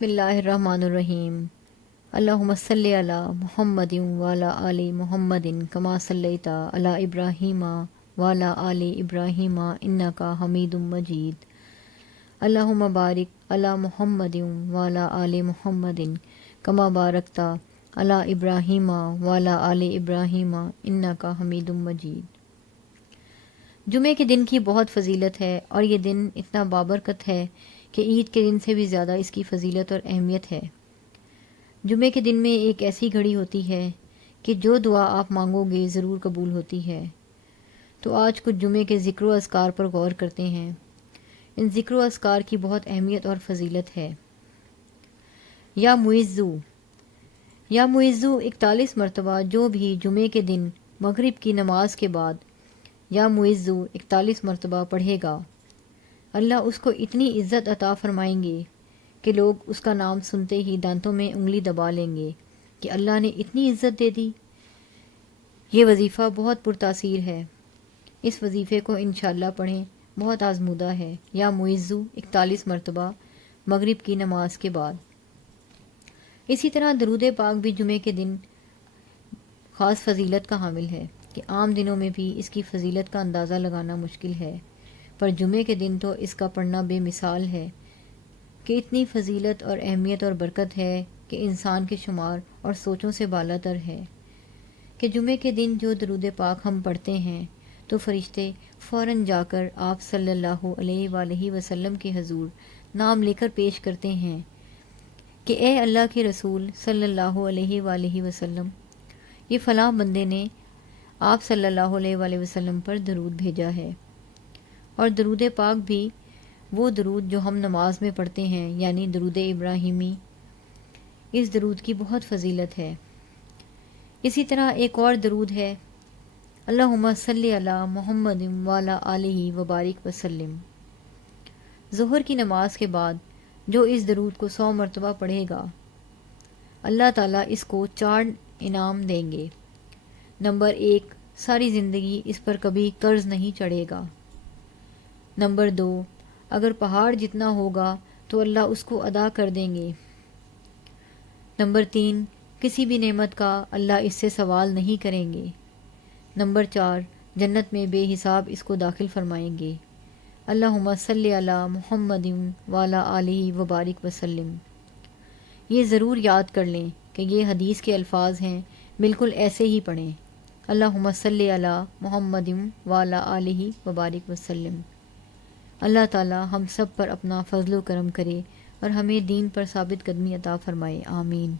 बिस्मिल्लाहिर्रहमानिर्रहीम। अल्लाहुम्मा सल्लि अला मुहम्मदिन व अला आलि मुहम्मदिन कमा सल्लैता अला इब्राहीमा व अला आलि इब्राहीमा इन्नका हमीदुम मजीद। अल्लाहुम्मा बारिक अला मुहम्मदिन व अला आलि मुहम्मदिन कमा बारकता अला इब्राहीमा व अला आलि इब्राहीमा इन्नका हमीदुम मजीद। जुमे के दिन की बहुत फ़जीलत है और ये दिन इतना बाबरकत है कि ईद के दिन से भी ज़्यादा इसकी फ़जीलत और अहमियत है। जुमे के दिन में एक ऐसी घड़ी होती है कि जो दुआ आप मांगोगे ज़रूर कबूल होती है। तो आज कुछ जुमे के ज़िक्र व अज़कार पर गौर करते हैं। इन ज़िक्र व अज़कार की बहुत अहमियत और फ़जीलत है। या मुइज़्ज़ू 41 मरतबा जो भी जुमे के दिन मगरिब की नमाज के बाद या मुइज़्ज़ू 41 मरतबा पढ़ेगा, अल्लाह उसको इतनी इज़्ज़त अता फ़रमाएंगे कि लोग उसका नाम सुनते ही दांतों में उंगली दबा लेंगे कि अल्लाह ने इतनी इज़्ज़त दे दी। ये वज़ीफ़ा बहुत पुरतासीर है। इस वज़ीफ़े को इंशाअल्लाह पढ़ें, बहुत आज़मूदा है। या मुइज़्ज़ू 41 मरतबा मगरिब की नमाज के बाद। इसी तरह दरूद पाक भी जुमे के दिन ख़ास फ़जीलत का हामिल है कि आम दिनों में भी इसकी फ़जीलत का अंदाज़ा लगाना मुश्किल है, पर जुमे के दिन तो इसका पढ़ना बेमिसाल है कि इतनी फ़जीलत और अहमियत और बरकत है कि इंसान के शुमार और सोचों से बालातर है कि जुमे के दिन जो दरूद पाक हम पढ़ते हैं तो फ़रिश्ते फ़ौरन जाकर आप सल्लल्लाहु अलैहि वसल्लम के हजूर नाम लेकर पेश करते हैं कि ए अल्लाह के रसूल सल्लल्लाहु अलैहि वसल्लम, ये फ़लाँ बंदे ने आप सल्लल्लाहु अलैहि वसल्लम पर दरूद भेजा है। और दरूद पाक भी वो दरूद जो हम नमाज में पढ़ते हैं, यानी दरूद इब्राहिमी, इस दरूद की बहुत फ़जीलत है। इसी तरह एक और दरूद है, अल्लाहुम्मा सल्लि अला मुहम्मदिन व अला आलिहि व बारिक वसल्लिम। ज़ोहर की नमाज के बाद जो इस दरूद को 100 मरतबा पढ़ेगा, अल्लाह ताला इसको 4 इनाम देंगे। नंबर 1, सारी ज़िंदगी इस पर कभी कर्ज़ नहीं चढ़ेगा। नंबर 2, अगर पहाड़ जितना होगा तो अल्लाह उसको अदा कर देंगे। नंबर 3, किसी भी नेमत का अल्लाह इससे सवाल नहीं करेंगे। नंबर 4, जन्नत में बेहिसाब इसको दाखिल फरमाएंगे। अल्लाहुम्मा सल्लि अला मुहम्मदिन व अला आलिहि व बारिक वसल्लिम। ये ज़रूर याद कर लें कि ये हदीस के अल्फाज हैं, बिल्कुल ऐसे ही पढ़ें। अल्लाहुम्मा सल्लि अला मुहम्मदिन व अला आलिहि व बारिक वसल्लिम। अल्लाह ताला हम सब पर अपना फ़ज़्ल व करम करे और हमें दीन पर साबित कदमी अता फ़रमाए। आमीन।